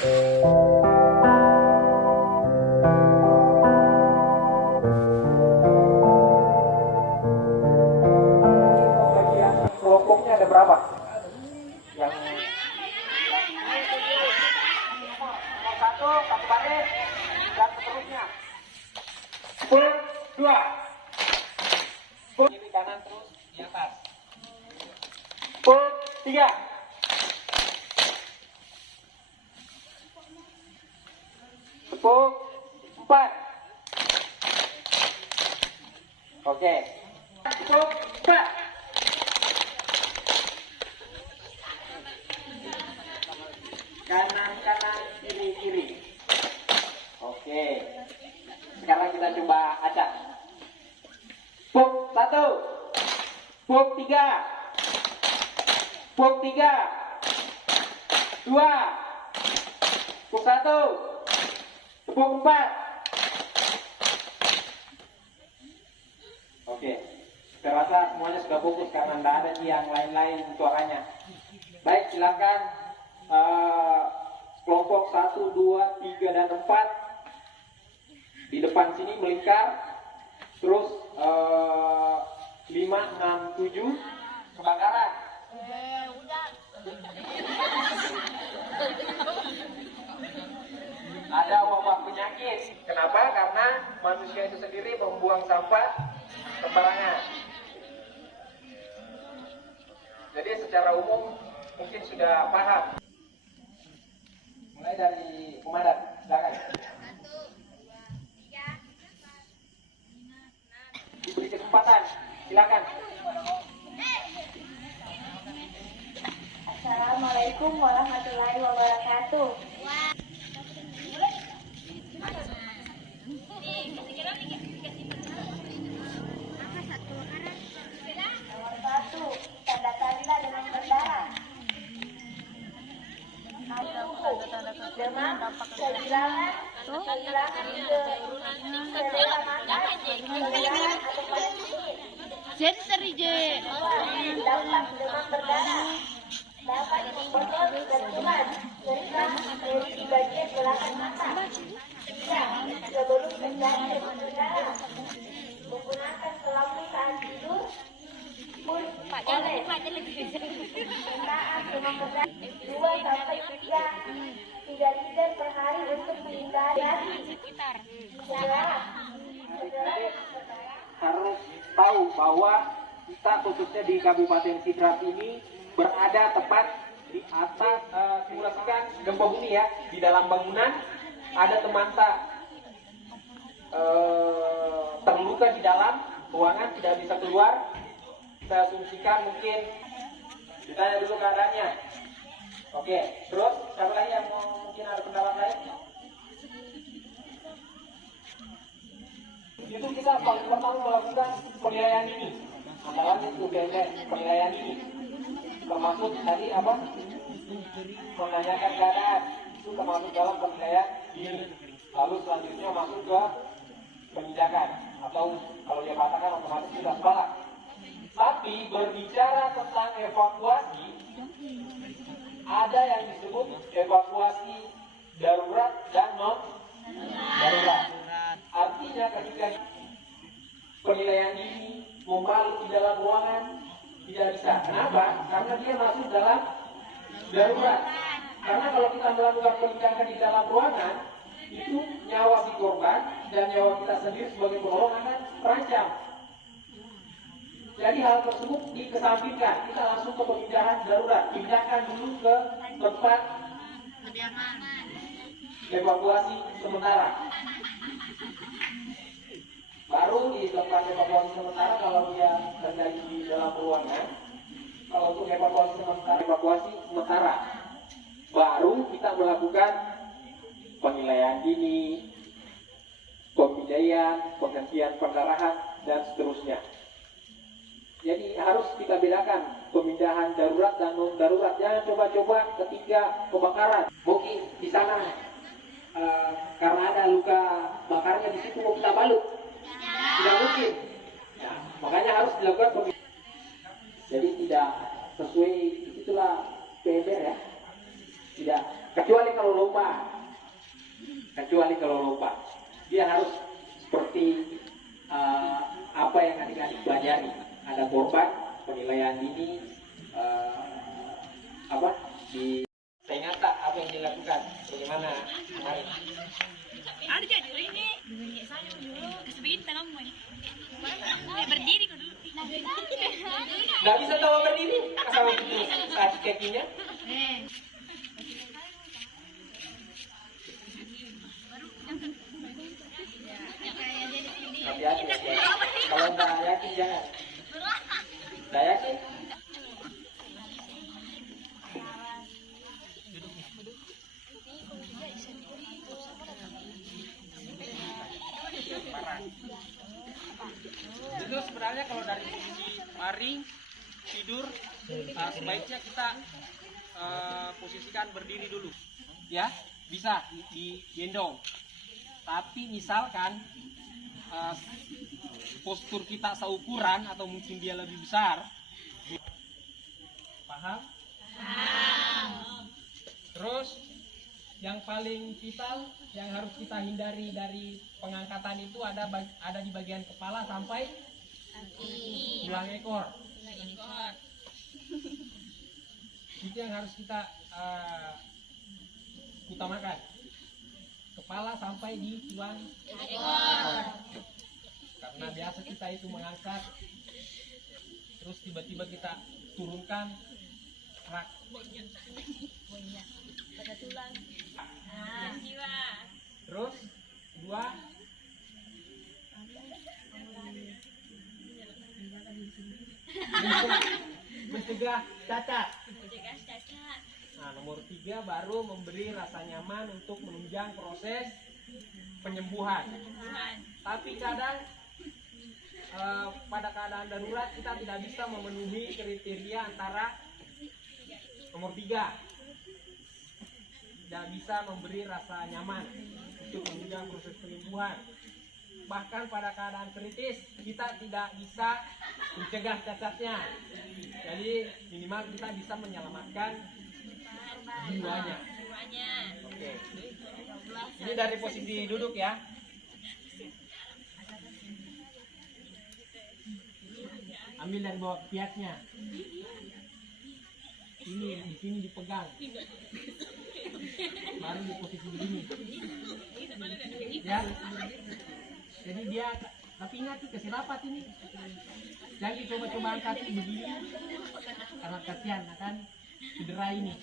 Kelompoknya ada berapa? Yang satu baris dan seterusnya. 2. Kiri kanan terus di atas. 3. 4. Oke. 4. Kanan kiri. Oke. Sekarang kita coba acak. Puk 1. Puk 3. Puk 3. 2. Puk 1. Puk 4. Oke. Terasa semuanya sudah fokus karena tidak ada yang lain-lain suaranya. Baik, silakan. Kelompok 1, 2, 3, dan 4 di depan sini melingkar. Terus 5, 6, 7 kebakaran. Ada wabah penyakit. Kenapa? Karena manusia itu sendiri membuang sampah sembarangan. Jadi secara umum mungkin sudah paham. Mulai dari komandan, silakan. Diberi kesempatan, silakan. Assalamualaikum warahmatullahi wabarakatuh. Nomor 1, tanda tanda dengan berdarah. Demam, kehilangan Sensori je. dampak demam berdarah dapat memperluas benturan serta nyeri di bagian belakang mata. Sebelum mencari demam berdarah, menggunakan selamut saat tidur pun boleh. Saat demam berdarah 2 sampai 3 liter per hari untuk menghindari Harus tahu bahwa kita khususnya di Kabupaten Sidrap ini berada tepat di atas, simulasikan gempa bumi ya, di dalam bangunan ada temansa terluka di dalam ruangan, tidak bisa keluar. Kita asumsikan mungkin ditanya dulu keadaannya. Oke, terus siapa lagi yang mungkin ada pendapat lain? Itu kita paling pertama melakukan penilaian ini, antara itu penilaian ini, termasuk tadi apa? Menanyakan keadaan, itu termasuk dalam penilaian ini. Lalu selanjutnya masuk ke penindakan, atau kalau dia katakan otomatis sudah sekolah. Tapi berbicara tentang evakuasi, ada yang disebut evakuasi darurat dan non darurat. Artinya ketika penilaian ini membalut di dalam ruangan tidak bisa. Kenapa? Karena dia masuk dalam darurat. Karena kalau kita melakukan penindakan di dalam ruangan, itu nyawa si korban dan nyawa kita sendiri sebagai penolong akan terancam. Jadi hal tersebut dikesampingkan. Kita langsung ke pemindahan darurat. Pindahkan dulu ke tempat evakuasi sementara. Baru di tempat evakuasi sementara, kalau dia terjadi di dalam ruangan, kalau untuk evakuasi sementara, baru kita melakukan penilaian dini, pemindaian, penghentian pendarahan, dan seterusnya. Jadi harus kita bedakan pemindahan darurat dan non darurat. Jangan coba-coba ketika kebakaran. Mungkin di sana karena ada luka bakarnya di situ mau kita balut, tidak mungkin. Ya, makanya harus dilakukan pemindahan. Jadi tidak sesuai, itulah PMR ya. Tidak Kecuali kalau lomba. Kecuali kalau lomba. Dia harus seperti apa yang adik-adik pelajari. Ada korban, penilaian dini, apa di saya ingat tak apa yang dilakukan, bagaimana kemarin? Ada jadi ini saya dulu kesebegin tanam ini berdiri kok dulu Nggak bisa tahu berdiri, asal itu saat kakinya. Hati-hati ya. Kalau nggak yakin jangan. Nggak yakin? Itu sebenarnya kalau dari posisi baring tidur sebaiknya kita posisikan berdiri dulu, ya bisa digendong. Tapi misalkan postur kita seukuran atau mungkin dia lebih besar, paham? Terus yang paling vital yang harus kita hindari dari pengangkatan itu ada di bagian kepala sampai tulang ekor. Itu yang harus kita utamakan. Kepala sampai di tulang ekor. Karena biasa kita itu mengangkat, terus tiba-tiba kita turunkan rak. pada tulang Terus dua mencegah cacat. Nah, nomor 3 baru memberi rasa nyaman untuk menunjang proses penyembuhan. Tapi kadang pada keadaan darurat kita tidak bisa memenuhi kriteria antara nomor 3. Tidak bisa memberi rasa nyaman untuk menunjang proses penyembuhan. Bahkan pada keadaan kritis kita tidak bisa mencegah cacatnya. Jadi minimal kita bisa menyelamatkan jiwanya. Oke. Ini dari posisi duduk ya. Ambil dari bawah piatnya. Ini di sini dipegang. Baru di posisi begini. Ya. Jadi dia, tapi ingat kasih rapat ini. Jangan coba-coba angkat begini. Karena kasihan akan cedera ini.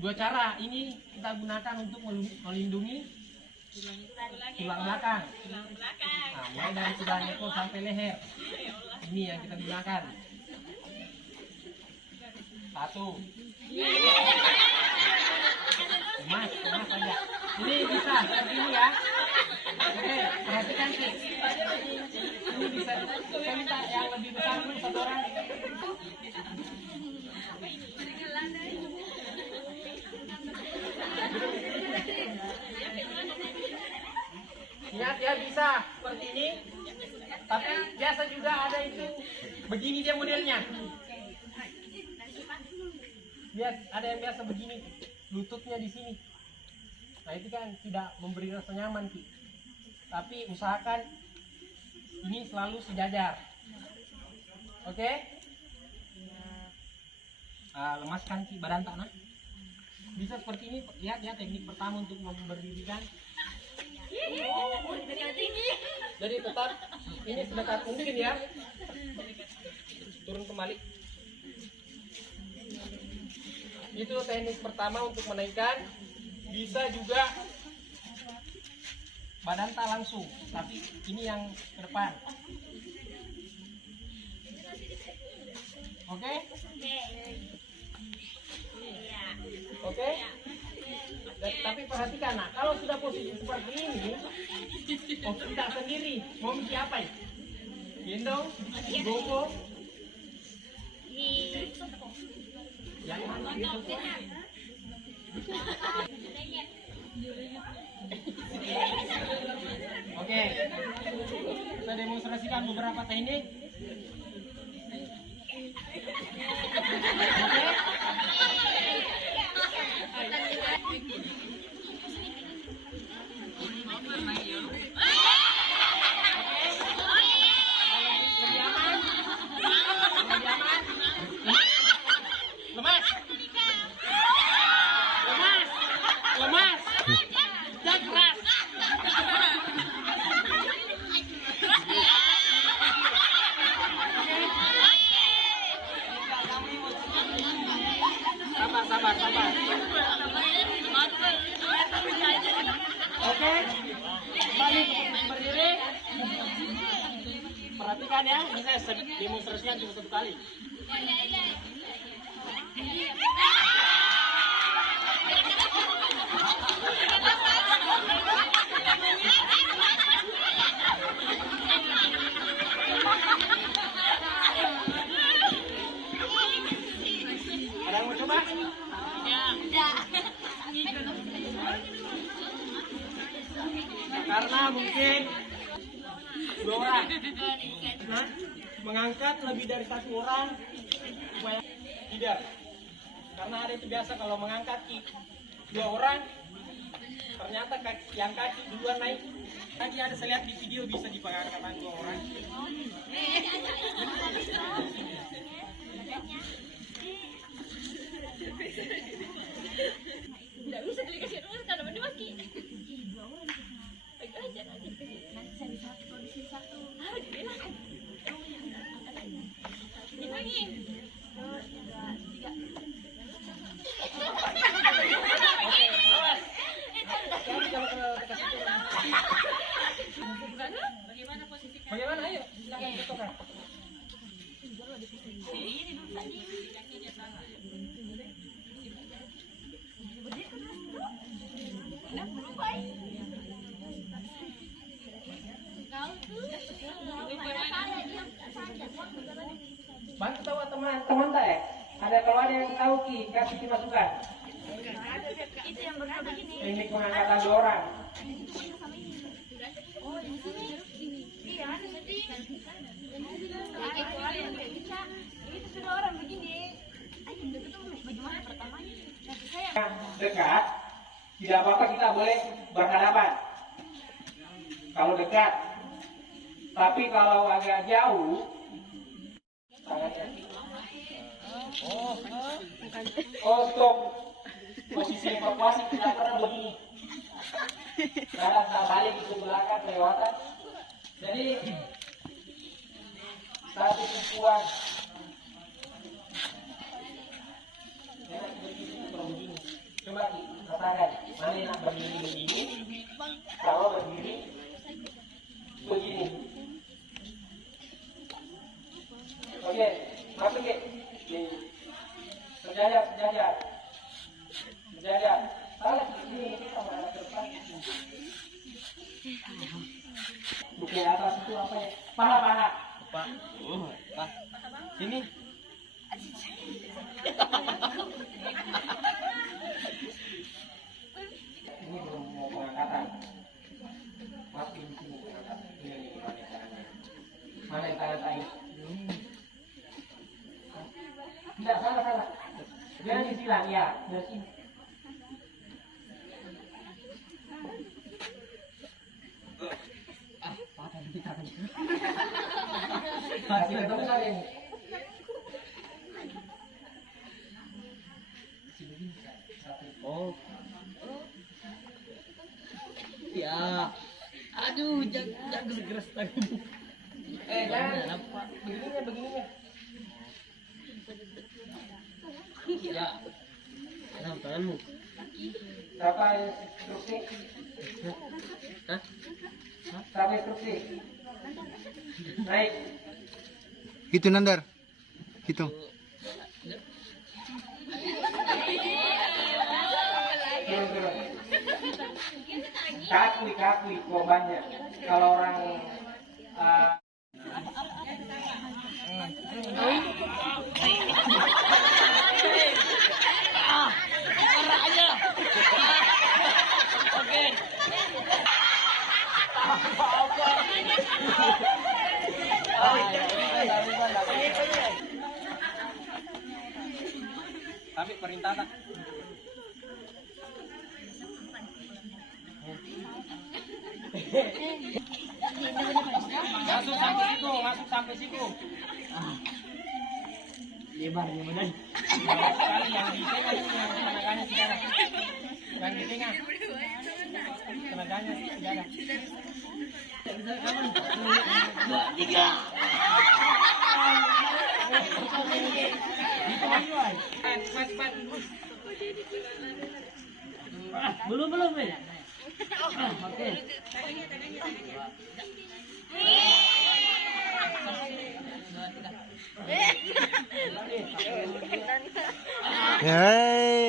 2 cara ini kita gunakan untuk melindungi tulang belakang. Nah, mulai dari tulang ekor sampai leher. Ini yang kita gunakan. 1. Mas aja. Ini bisa seperti ini ya. Oke, perhatikan sih. Ini bisa. Kita minta yang lebih besar dulu 1 orang. Ingat ya, bisa seperti ini. Tapi biasa juga ada itu. Begini dia modelnya. Lihat, ada yang biasa begini, lututnya di sini. Nah, itu kan tidak memberi rasa nyaman, Ki. Tapi usahakan ini selalu sejajar. Oke? Lemaskan Ki badan tanah. Bisa seperti ini. Lihat ya, teknik pertama untuk memberdirikan. Jadi tetap ini sedekat mungkin ya. Turun kembali. Itu teknik pertama untuk menaikkan. Bisa juga badan tak langsung, tapi ini yang ke depan. Oke? Oke? Tapi perhatikan, nah kalau sudah posisi seperti ini, tidak sendiri, mau mesti apa ya? Gendong, gogo, yang mana gitu? Oke, kita demonstrasikan beberapa teknik. Oke. Lemas, lemas, dan keras. Sabar, sabar, sabar. Oke, kembali berdiri. Perhatikan ya, ini saya demonstrasikan cuma satu kali. Ada yang mau coba? Karena mungkin 2 orang mengangkat lebih dari 1 orang supaya tidak. Karena ada itu biasa kalau mengangkat 2 orang ternyata yang kaki duluan naik. Tadi ada saya lihat di video bisa dipangangkatan 2 orang. Tidak bisa dikasih ruang karena mendaki. Bagi aja nanti. Nanti saya bisa kondisi satu. Ah, dibilang. Lagi. 2, 3. Bagaimana posisi kaki? Bagaimana? Ayo, silakan dicoba. Ini dulu tadi. Kakinya salah. Bantu tahu teman-teman teh. Ada kalau ada yang tahu kasih masukan. Itu yang berapa begini? Teknik pengangkatan 2 orang. Oh, di sini. Iya, ada sedih. Itu sudah orang begini. Ayo, itu bagaimana pertamanya? Saya Dekat, tidak apa-apa kita boleh berhadapan. Kalau dekat, tapi kalau agak jauh, tangannya. Untuk posisi evakuasi kita pernah begini. Kadang tak balik ke belakang lewatan. Jadi satu tumpuan. Coba katakan mana yang berdiri begini, kalau berdiri begini. Oke, masuk ke sejajar, sejajar, sejajar. Salah ini kita berada depan. Bukti atas itu apa ya? Paha, paha. Pak, sini. Ini belum mau pengangkatan. Masih di sini pengangkatan. Ini gimana caranya? Mana yang tanda tangan? Tidak, salah, salah. Jangan disilang, ya. Dari sini. Masih ketemu kali ini. Oh. Ya. Aduh, jangan geras tangan. Jangan. Begininya, begininya. Ya. Dalam tanganmu. Berapa instruksi? Hah? Berapa instruksi? Naik. Gitu Nandar. Gitu. Turun, turun. Kakui korbannya. Kalau orang Tapi perintah tak? Masuk sampai situ, masuk sampai situ. Lebarnya badan. Sekali yang di tengah ini yang tenaganya tidak ada. Yang di tengah tenaganya tidak ada. Belum ya. Oke. Yeay.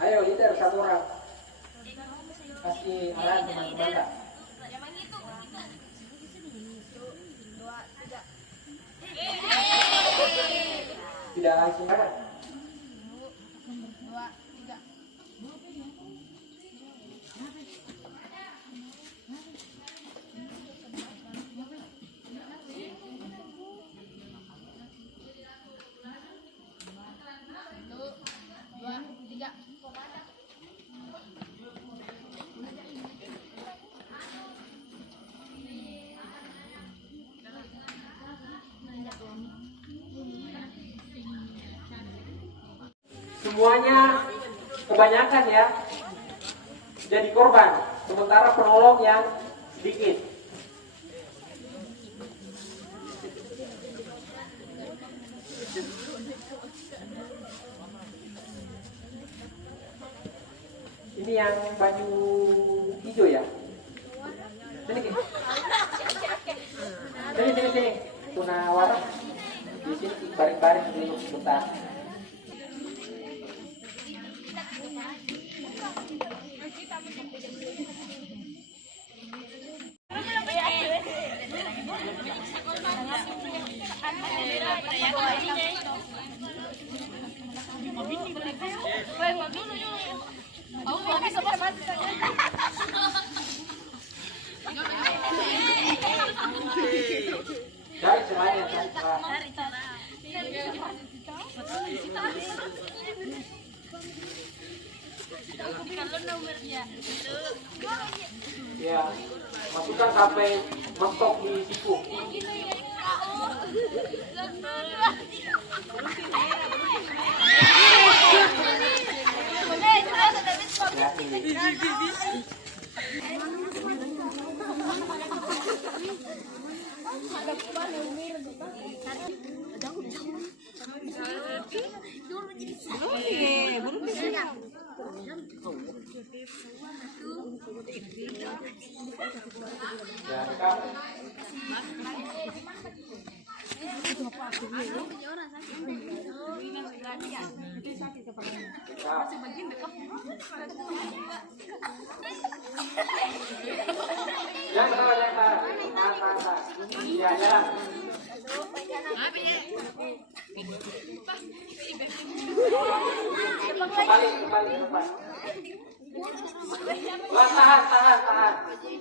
Ayo leader satu orang. Kasih arahan teman-teman tak? Tidak langsung kan? Semuanya kebanyakan ya jadi korban, sementara penolong yang sedikit. Ini yang baju hijau ya. Sini, sini. Tuna waras di sini baring-baring dulu sebentar. Cari celahnya, cari celah. Ya, masukkan sampai mentok di siku. Ya, kamu. Yang tahan. Ya, jalan. Kembali, lepas. Tahan.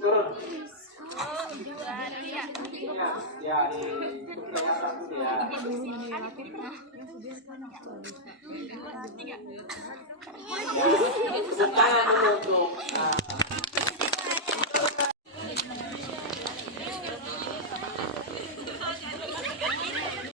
Turun. Ya, tangan dulu untuk